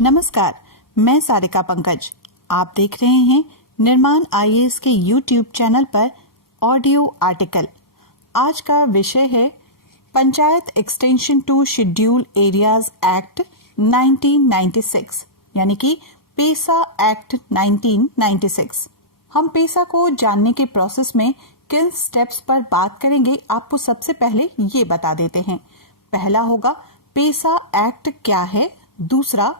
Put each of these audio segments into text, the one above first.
नमस्कार, मैं सारिका पंकज। आप देख रहे हैं निर्माण आईएएस के YouTube चैनल पर ऑडियो आर्टिकल। आज का विषय है panchayat extension to schedule areas act 1996 यानी कि पेसा एक्ट 1996। हम पेसा को जानने के प्रोसेस में किन स्टेप्स पर बात करेंगे, आपको सबसे पहले ये बता देते हैं। पहला होगा पेसा एक्ट क्या है, दूसरा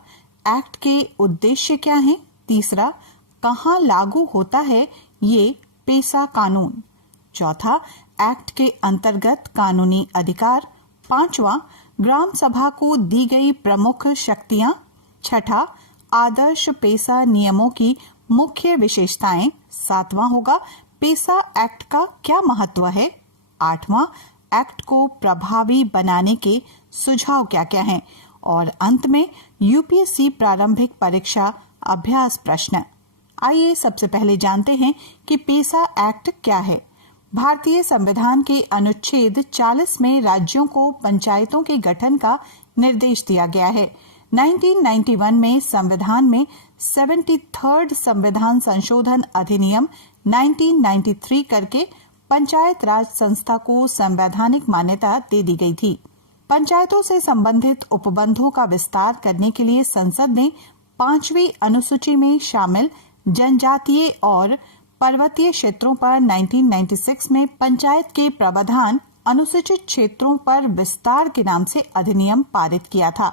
एक्ट के उद्देश्य क्या हैं, तीसरा कहाँ लागू होता है ये पेसा कानून, चौथा एक्ट के अंतर्गत कानूनी अधिकार, पांचवा ग्राम सभा को दी गई प्रमुख शक्तियां, छठा आदर्श पेसा नियमों की मुख्य विशेषताएं, सातवां होगा पेसा एक्ट का क्या महत्व है, आठवां एक्ट को प्रभावी बनाने के सुझाव क्या क्या हैं, और अंत में यूपीएससी प्रारंभिक परीक्षा अभ्यास प्रश्न। आइए सबसे पहले जानते हैं कि पेसा एक्ट क्या है। भारतीय संविधान के अनुच्छेद 40 में राज्यों को पंचायतों के गठन का निर्देश दिया गया है। 1991 में संविधान में 73rd संविधान संशोधन अधिनियम 1993 करके पंचायत राज संस्था को संवैधानिक मान्यता दे दी गई थी। पंचायतों से संबंधित उपबंधों का विस्तार करने के लिए संसद ने 5वीं अनुसूची में शामिल जनजातीय और पर्वतीय क्षेत्रों पर 1996 में पंचायत के प्रावधान अनुसूचित क्षेत्रों पर विस्तार के नाम से अधिनियम पारित किया था।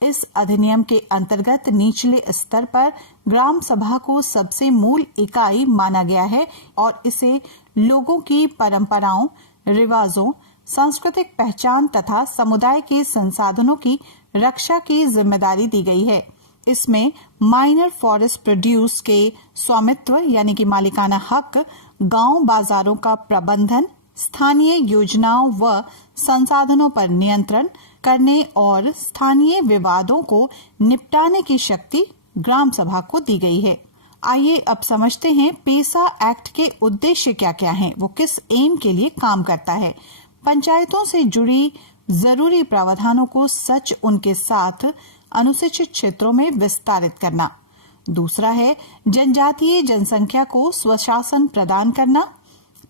इस अधिनियम के अंतर्गत निचले स्तर पर ग्राम सभा को सबसे मूल इकाई माना गया है और इसे लोगों की परंपराओं, रिवाजों, सांस्कृतिक पहचान तथा समुदाय के संसाधनों की रक्षा की जिम्मेदारी दी गई है। इसमें माइनर फॉरेस्ट प्रोड्यूस के स्वामित्व यानी कि मालिकाना हक, गांव बाजारों का प्रबंधन, स्थानीय योजनाओं व संसाधनों पर नियंत्रण करने और स्थानीय विवादों को निपटाने की शक्ति ग्राम सभा को दी गई है। आइए अब समझते हैं पेसा एक्ट के उद्देश्य क्या क्या हैं, वो किस एम के लिए काम करता है। पंचायतों से जुड़ी जरूरी प्रावधानों को सच उनके साथ अनुसूचित क्षेत्रों में विस्तारित करना। दूसरा है जनजातीय जनसंख्या को स्वशासन प्रदान करना।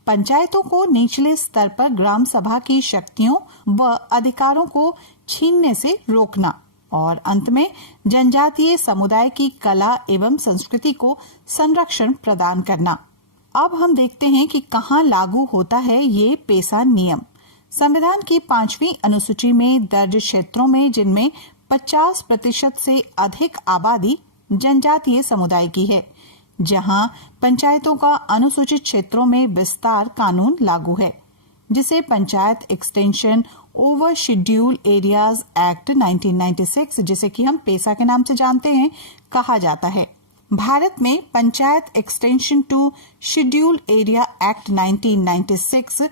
पंचायतों को निचले स्तर पर ग्राम सभा की शक्तियों व अधिकारों को छीनने से रोकना। और अंत में जनजातीय समुदाय की कला एवं संस्कृति को संरक्षण प्रदान करना। अब हम देखते हैं कि कहाँ लागू होता है ये पेसा नियम। संविधान की 5वीं अनुसूची में दर्ज क्षेत्रों में जिनमें 50% से अधिक आबादी जनजातीय समुदाय की है, जहां पंचायतों का अनुसूचित क्षेत्रों में विस्तार कानून लागू है, जिसे panchayat extension over schedule areas act 1996, जिसे कि हम पेसा के नाम से जानते हैं, कहा जाता है। भारत में panchayat extension to schedule area act 1996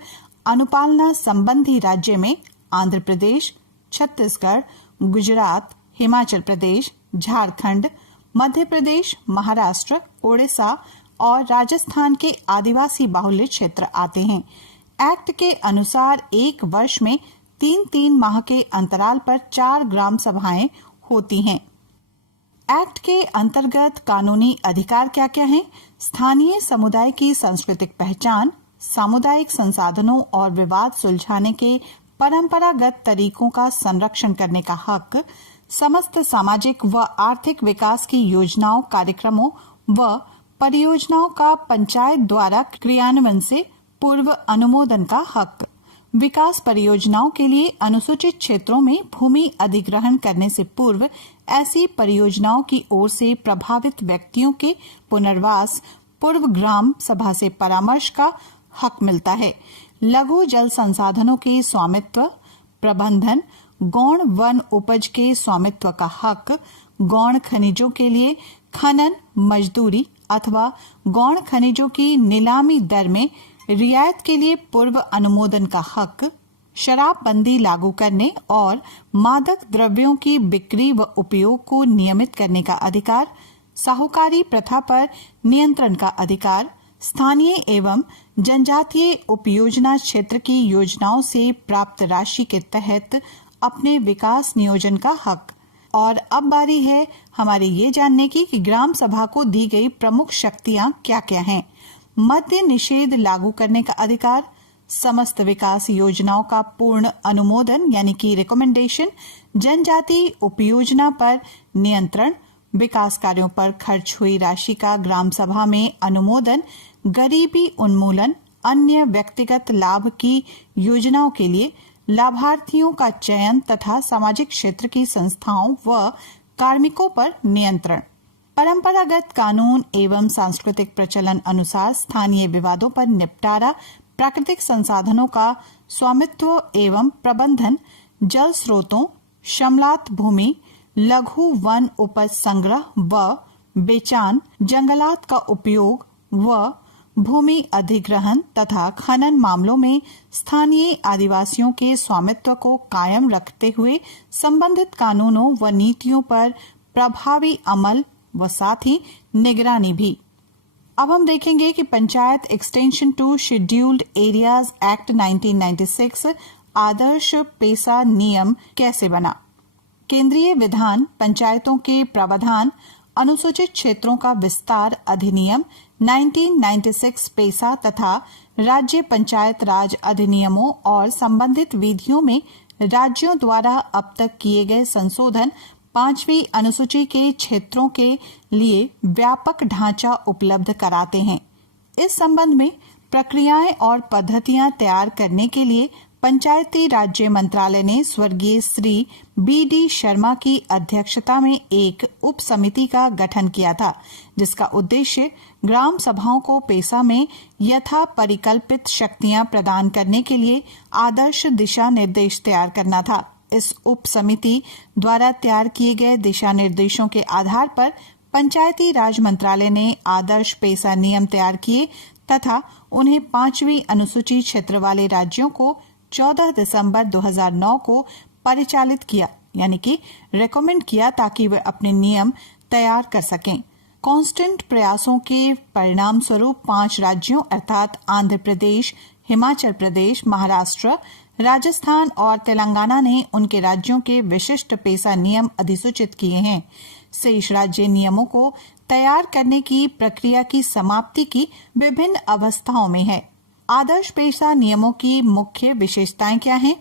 अनुपालना संबंधी राज्य में आंध्र प्रदेश, छत्तीसगढ़, गुजरात, हिमाचल प्रदेश, झारखंड, मध्य प्रदेश, महाराष्ट्र, ओडिशा और राजस्थान के आदिवासी बाहुल्य क्षेत्र आते हैं। एक्ट के अनुसार एक वर्ष में 3-3 माह के अंतराल पर 4 ग्राम सभाएं होती हैं। एक्ट के अंतर्गत कानूनी अधिकार क्या क्या हैं? स्थानीय समुदाय की सांस्कृतिक पहचान, सामुदायिक संसाधनों और विवाद सुलझाने के परंपरागत तरीकों का संरक्षण करने का हक, समस्त सामाजिक व आर्थिक विकास की योजनाओं, कार्यक्रमों व परियोजनाओं का पंचायत द्वारा क्रियान्वयन से पूर्व अनुमोदन का हक, विकास परियोजनाओं के लिए अनुसूचित क्षेत्रों में भूमि अधिग्रहण करने से पूर्व ऐसी परियोजनाओं की ओर से प्रभावित व्यक्तियों के पुनर्वास, पूर्व ग्राम सभा से परामर्श का हक मिलता है। लघु जल संसाधनों के स्वामित्व, प्रबंधन, गौण वन उपज के स्वामित्व का हक, गौण खनिजों के लिए खनन मजदूरी अथवा गौण खनिजों की नीलामी दर में रियायत के लिए पूर्व अनुमोदन का हक, शराबबंदी लागू करने और मादक द्रव्यों की बिक्री व उपयोग को नियमित करने का अधिकार, साहूकारी प्रथा पर नियंत्रण का अधिकार, स्थानीय एवं जनजातीय उपयोजना क्षेत्र की योजनाओं से प्राप्त राशि के तहत अपने विकास नियोजन का हक, और अब बारी है हमारी ये जानने की कि ग्राम सभा को दी गई प्रमुख शक्तियां क्या-क्या हैं। मद्य निषेध लागू करने का अधिकार, समस्त विकास योजनाओं का पूर्ण अनुमोदन यानी कि रिकमेंडेशन, जनजाति उपयोजना पर नियंत्रण, विकास कार्यों पर खर्च हुई राशि का ग्राम सभा में अनुमोदन, गरीबी उन्मूलन, अन्य व्यक्तिगत लाभ की योजनाओं के लिए लाभार्थियों का चयन तथा सामाजिक क्षेत्र की संस्थाओं व कार्मिकों पर नियंत्रण। परंपरागत कानून एवं सांस्कृतिक प्रचलन अनुसार स्थानीय विवादों पर निपटारा, प्राकृतिक संसाधनों का स्वामित्व एवं प्रबंधन, जल स्रोतों, श्यामलात भूमि, लघु वन उपज संग्रह व बेचान, जंगलात का उपयोग व भूमि अधिग्रहण तथा खनन मामलों में स्थानीय आदिवासियों के स्वामित्व को कायम रखते हुए संबंधित कानूनों व नीतियों पर प्रभावी अमल व साथ ही निगरानी भी। अब हम देखेंगे कि panchayat extension to scheduled areas act 1996 आदर्श पेशा नियम कैसे बना। केंद्रीय विधान पंचायतों के प्रावधान अनुसूचित क्षेत्रों का विस्तार अधिनियम 1996 पेशा तथा राज्य पंचायत राज अधिनियमों और संबंधित विधियों में राज्यों द्वारा अब तक किए गए संशोधन 5वीं अनुसूची के क्षेत्रों के लिए व्यापक ढांचा उपलब्ध कराते हैं। इस संबंध में प्रक्रियाएं और पद्धतियां तैयार करने के लिए पंचायती राज्य मंत्रालय ने स्वर्गीय श्री बी.डी. शर्मा की अध्यक्षता में एक उप समिति का गठन किया था, जिसका उद्देश्य ग्राम सभाओं को पेशा में यथा परिकल्पित शक्तियां प्रदान करने के लिए आदर्श दिशा निर्देश तैयार करना था। इस उप समिति द्वारा तैयार किए गए दिशा निर्देशों के आधार पर पंचायती राज मंत्रालय ने आदर्श पेशा नियम तैयार किए तथा उन्हें 5वीं अनुसूची क्षेत्र वाले राज्यों को 14 दिसंबर 2009 को परिचालित किया यानी कि रेकमेंड किया ताकि वे अपने नियम तैयार कर सकें। कांस्टेंट प्रयासों के परिणाम स्वरूप 5 राज्यों अर्थात आंध्र प्रदेश, हिमाचल प्रदेश, महाराष्ट्र, राजस्थान और तेलंगाना ने उनके राज्यों के विशिष्ट पेशा नियम अधिसूचित किए हैं। शेष राज्य नियमों को तैयार करने की प्रक्रिया की समाप्ति की विभिन्न अवस्थाओं में है। आदर्श पेशा नियमों की मुख्य विशेषताएं क्या हैं?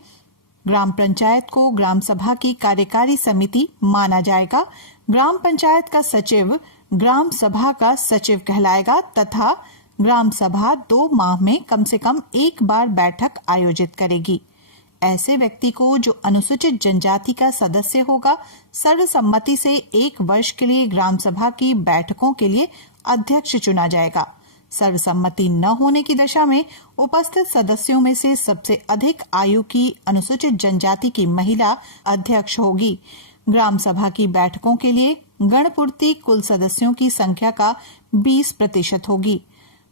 ग्राम पंचायत को ग्राम सभा की कार्यकारी समिति माना जाएगा। ग्राम पंचायत का सचिव ग्राम सभा का सचिव कहलाएगा तथा ग्राम सभा 2 माह में कम से कम एक बार बैठक आयोजित करेगी। ऐसे व्यक्ति को जो अनुसूचित जनजाति का सदस्य होगा, सर्वसम्मति से 1 वर्ष के लिए ग्राम सभा की बैठकों के लिए अध्यक्ष चुना जाएगा। सर्वसम्मति न होने की दशा में उपस्थित सदस्यों में से सबसे अधिक आयु की अनुसूचित जनजाति की महिला अध्यक्ष होगी। ग्राम सभा की बैठकों के लिए गणपूर्ति कुल सदस्यों की संख्या का 20% होगी।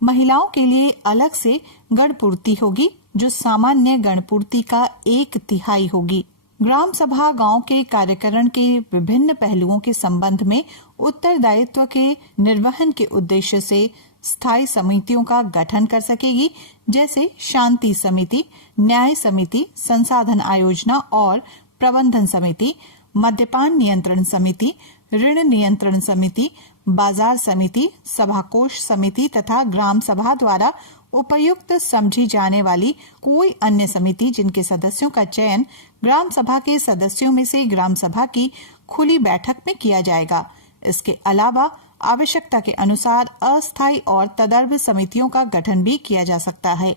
महिलाओं के लिए अलग से गणपूर्ति होगी जो सामान्य गणपूर्ति का 1/3 होगी। ग्राम सभा गांव के कार्यकरण के विभिन्न पहलुओं के संबंध में उत्तरदायित्व के निर्वहन के उद्देश्य से स्थायी समितियों का गठन कर सकेगी, जैसे शांति समिति, न्याय समिति, संसाधन आयोजना और प्रबंधन समिति, मद्यपान नियंत्रण समिति, ऋण नियंत्रण समिति, बाजार समिति, सभाकोष समिति तथा ग्राम सभा द्वारा उपयुक्त समझी जाने वाली कोई अन्य समिति जिनके सदस्यों का चयन ग्राम सभा के सदस्यों में से ग्राम सभा की खुली बैठक में किया जाएगा। इसके अलावा आवश्यकता के अनुसार अस्थायी और तदर्भ समितियों का गठन भी किया जा सकता है।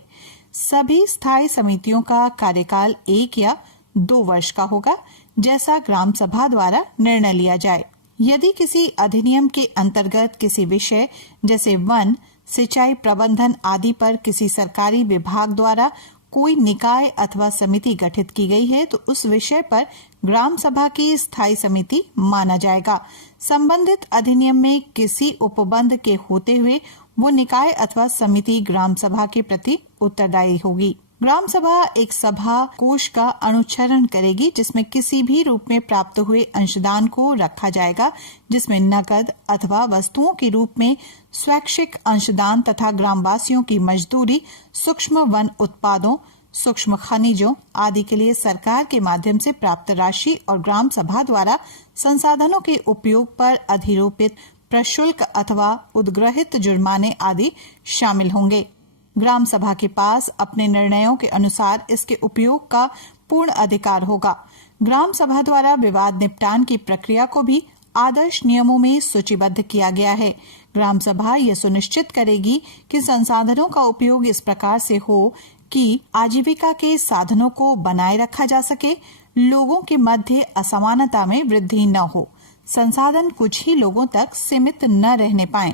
सभी स्थायी समितियों का कार्यकाल 1 या 2 वर्ष का होगा, जैसा ग्राम सभा द्वारा निर्णय लिया जाए। यदि किसी अधिनियम के अंतर्गत किसी विषय जैसे वन, सिंचाई प्रबंधन आदि पर किसी सरकारी विभाग द्वारा कोई निकाय अथवा समिति गठित की गई है तो उस विषय पर ग्राम सभा की स्थायी समिति माना जाएगा। संबंधित अधिनियम में किसी उपबंध के होते हुए वो निकाय अथवा समिति ग्राम सभा के प्रति उत्तरदायी होगी। ग्राम सभा एक सभा कोष का अनुच्छरण करेगी जिसमें किसी भी रूप में प्राप्त हुए अंशदान को रखा जाएगा, जिसमें नकद अथवा वस्तुओं के रूप में स्वैच्छिक अंशदान तथा ग्रामवासियों की मजदूरी, सूक्ष्म वन उत्पादों, सूक्ष्म खनिजों आदि के लिए सरकार के माध्यम से प्राप्त राशि और ग्राम सभा द्वारा संसाधनों के उपयोग पर अधिरोपित प्रशुल्क अथवा उद्ग्रहित जुर्माने आदि शामिल होंगे। ग्राम सभा के पास अपने निर्णयों के अनुसार इसके उपयोग का पूर्ण अधिकार होगा। ग्राम सभा द्वारा विवाद निपटान की प्रक्रिया को भी आदर्श नियमों में सूचीबद्ध किया गया है। ग्राम सभा यह सुनिश्चित करेगी कि संसाधनों का उपयोग इस प्रकार से हो कि आजीविका के साधनों को बनाए रखा जा सके, लोगों के मध्य असमानता में वृद्धि न हो, संसाधन कुछ ही लोगों तक सीमित न रहने पाएं।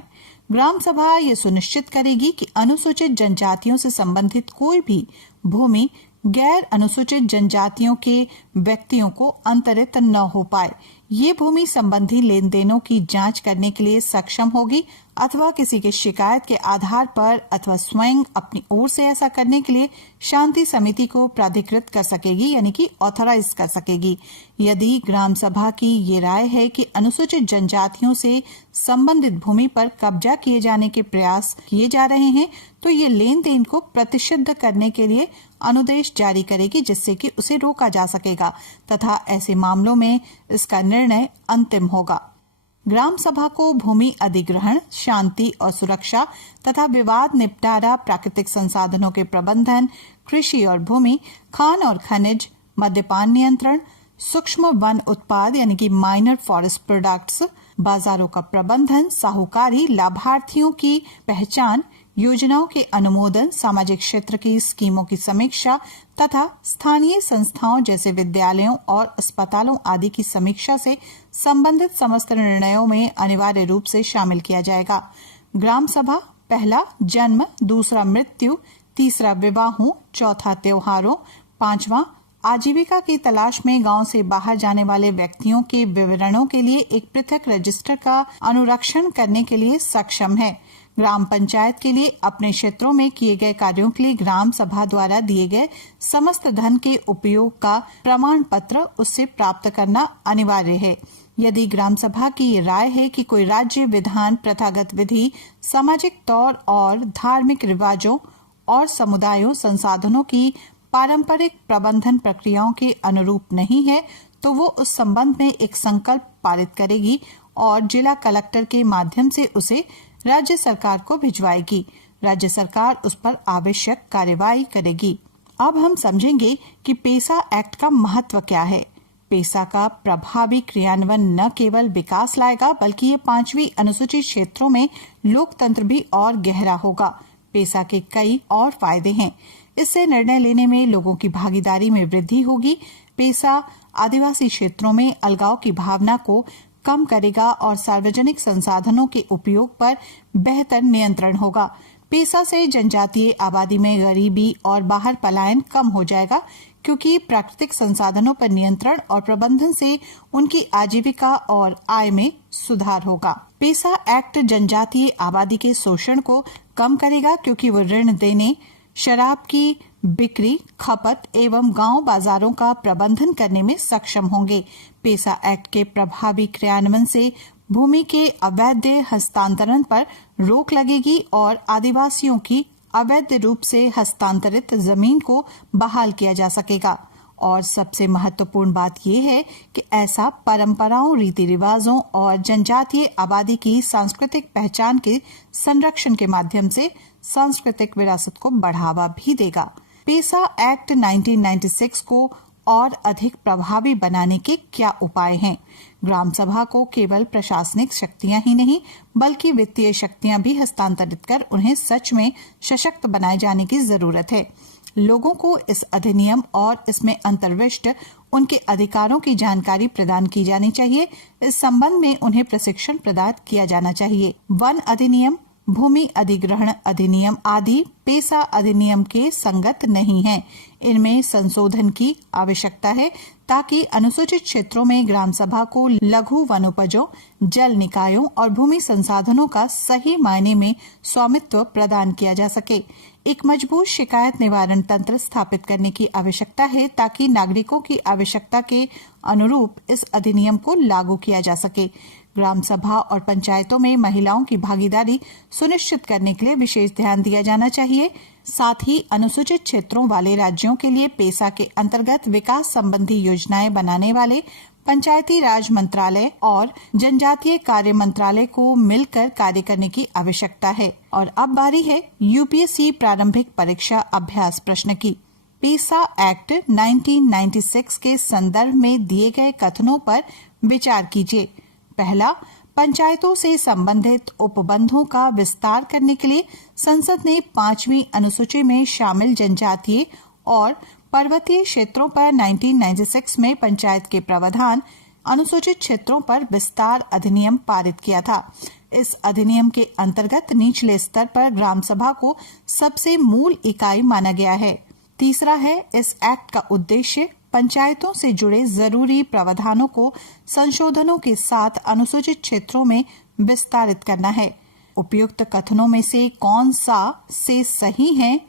ग्राम सभा ये सुनिश्चित करेगी कि अनुसूचित जनजातियों से संबंधित कोई भी भूमि गैर अनुसूचित जनजातियों के व्यक्तियों को अंतरित न हो पाए। ये भूमि संबंधी लेन देनों की जांच करने के लिए सक्षम होगी अथवा किसी की शिकायत के आधार पर अथवा स्वयं अपनी ओर से ऐसा करने के लिए शांति समिति को प्राधिकृत कर सकेगी, यानी कि ऑथराइज कर सकेगी। यदि ग्राम सभा की ये राय है कि अनुसूचित जनजातियों से संबंधित भूमि पर कब्जा किए जाने के प्रयास किए जा रहे हैं, तो ये लेन देन को प्रतिषिद्ध करने के लिए अनुदेश जारी करेगी, जिससे कि उसे रोका जा सकेगा तथा ऐसे मामलों में इसका निर्णय अंतिम होगा। ग्राम सभा को भूमि अधिग्रहण, शांति और सुरक्षा तथा विवाद निपटारा, प्राकृतिक संसाधनों के प्रबंधन, कृषि और भूमि, खान और खनिज, मद्यपान नियंत्रण, सूक्ष्म वन उत्पाद यानी कि माइनर फॉरेस्ट प्रोडक्ट्स, बाजारों का प्रबंधन, साहूकारी, लाभार्थियों की पहचान, योजनाओं के अनुमोदन, सामाजिक क्षेत्र की स्कीमों की समीक्षा तथा स्थानीय संस्थाओं जैसे विद्यालयों और अस्पतालों आदि की समीक्षा से संबंधित समस्त निर्णयों में अनिवार्य रूप से शामिल किया जाएगा। ग्राम सभा पहला जन्म, दूसरा मृत्यु, तीसरा विवाहों, चौथा त्योहारों, पांचवा आजीविका की तलाश में गांव से बाहर जाने वाले व्यक्तियों के विवरणों के लिए एक पृथक रजिस्टर का अनुरक्षण करने के लिए सक्षम है। ग्राम पंचायत के लिए अपने क्षेत्रों में किए गए कार्यों के लिए ग्राम सभा द्वारा दिए गए समस्त धन के उपयोग का प्रमाण पत्र उससे प्राप्त करना अनिवार्य है। यदि ग्राम सभा की ये राय है कि कोई राज्य विधान, प्रथागत विधि, सामाजिक तौर और धार्मिक रिवाजों और समुदायों संसाधनों की पारंपरिक प्रबंधन प्रक्रियाओं के अनुरूप नहीं है, तो वो उस संबंध में एक संकल्प पारित करेगी और जिला कलेक्टर के माध्यम से उसे राज्य सरकार को भिजवाएगी। राज्य सरकार उस पर आवश्यक कार्यवाही करेगी। अब हम समझेंगे कि पेसा एक्ट का महत्व क्या है। पेसा का प्रभावी क्रियान्वयन न केवल विकास लाएगा, बल्कि ये 5वीं अनुसूचित क्षेत्रों में लोकतंत्र भी और गहरा होगा। पेसा के कई और फायदे हैं। इससे निर्णय लेने में लोगों की भागीदारी में वृद्धि होगी। पेसा आदिवासी क्षेत्रों में अलगाव की भावना को कम करेगा और सार्वजनिक संसाधनों के उपयोग पर बेहतर नियंत्रण होगा। पेसा से जनजातीय आबादी में गरीबी और बाहर पलायन कम हो जाएगा, क्योंकि प्राकृतिक संसाधनों पर नियंत्रण और प्रबंधन से उनकी आजीविका और आय में सुधार होगा। पेसा एक्ट जनजातीय आबादी के शोषण को कम करेगा, क्योंकि वो ऋण देने, शराब की बिक्री, खपत एवं गांव बाजारों का प्रबंधन करने में सक्षम होंगे। पेसा एक्ट के प्रभावी क्रियान्वयन से भूमि के अवैध हस्तांतरण पर रोक लगेगी और आदिवासियों की अवैध रूप से हस्तांतरित जमीन को बहाल किया जा सकेगा। और सबसे महत्वपूर्ण बात यह है कि ऐसा परंपराओं, रीति रिवाजों और जनजातीय आबादी की सांस्कृतिक पहचान के संरक्षण के माध्यम से सांस्कृतिक विरासत को बढ़ावा भी देगा। पेसा एक्ट 1996 को और अधिक प्रभावी बनाने के क्या उपाय हैं? ग्राम सभा को केवल प्रशासनिक शक्तियां ही नहीं, बल्कि वित्तीय शक्तियां भी हस्तांतरित कर उन्हें सच में सशक्त बनाए जाने की जरूरत है। लोगों को इस अधिनियम और इसमें अंतर्विष्ट उनके अधिकारों की जानकारी प्रदान की जानी चाहिए। इस संबंध में उन्हें प्रशिक्षण प्रदान किया जाना चाहिए। वन अधिनियम, भूमि अधिग्रहण अधिनियम आदि पेसा अधिनियम के संगत नहीं हैं। इनमें संशोधन की आवश्यकता है ताकि अनुसूचित क्षेत्रों में ग्राम सभा को लघु वनोपजों, जल निकायों और भूमि संसाधनों का सही मायने में स्वामित्व प्रदान किया जा सके। एक मजबूत शिकायत निवारण तंत्र स्थापित करने की आवश्यकता है ताकि नागरिकों की आवश्यकता के अनुरूप इस अधिनियम को लागू किया जा सके। ग्राम सभा और पंचायतों में महिलाओं की भागीदारी सुनिश्चित करने के लिए विशेष ध्यान दिया जाना चाहिए। साथ ही अनुसूचित क्षेत्रों वाले राज्यों के लिए पेसा के अंतर्गत विकास संबंधी योजनाएं बनाने वाले पंचायती राज मंत्रालय और जनजातीय कार्य मंत्रालय को मिलकर कार्य करने की आवश्यकता है। और अब बारी है यूपीएससी प्रारंभिक परीक्षा अभ्यास प्रश्न की। पेसा एक्ट 1996 के संदर्भ में दिए गए कथनों पर विचार कीजिए। पहला, पंचायतों से संबंधित उपबंधों का विस्तार करने के लिए संसद ने 5वीं अनुसूची में शामिल जनजातीय और पर्वतीय क्षेत्रों पर 1996 में पंचायत के प्रावधान अनुसूचित क्षेत्रों पर विस्तार अधिनियम पारित किया था। इस अधिनियम के अंतर्गत निचले स्तर पर ग्राम सभा को सबसे मूल इकाई माना गया है। तीसरा है, इस एक्ट का उद्देश्य पंचायतों से जुड़े जरूरी प्रावधानों को संशोधनों के साथ अनुसूचित क्षेत्रों में विस्तारित करना है। उपयुक्त कथनों में से कौन सा से सही है,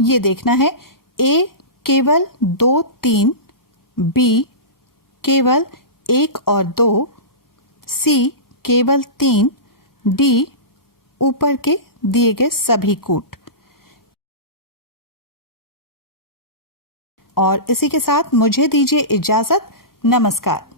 ये देखना है। ए केवल 2-3, बी केवल 1 और 2, सी केवल 3, डी ऊपर के दिए गए सभी कूट। और इसी के साथ मुझे दीजिए इजाजत। नमस्कार।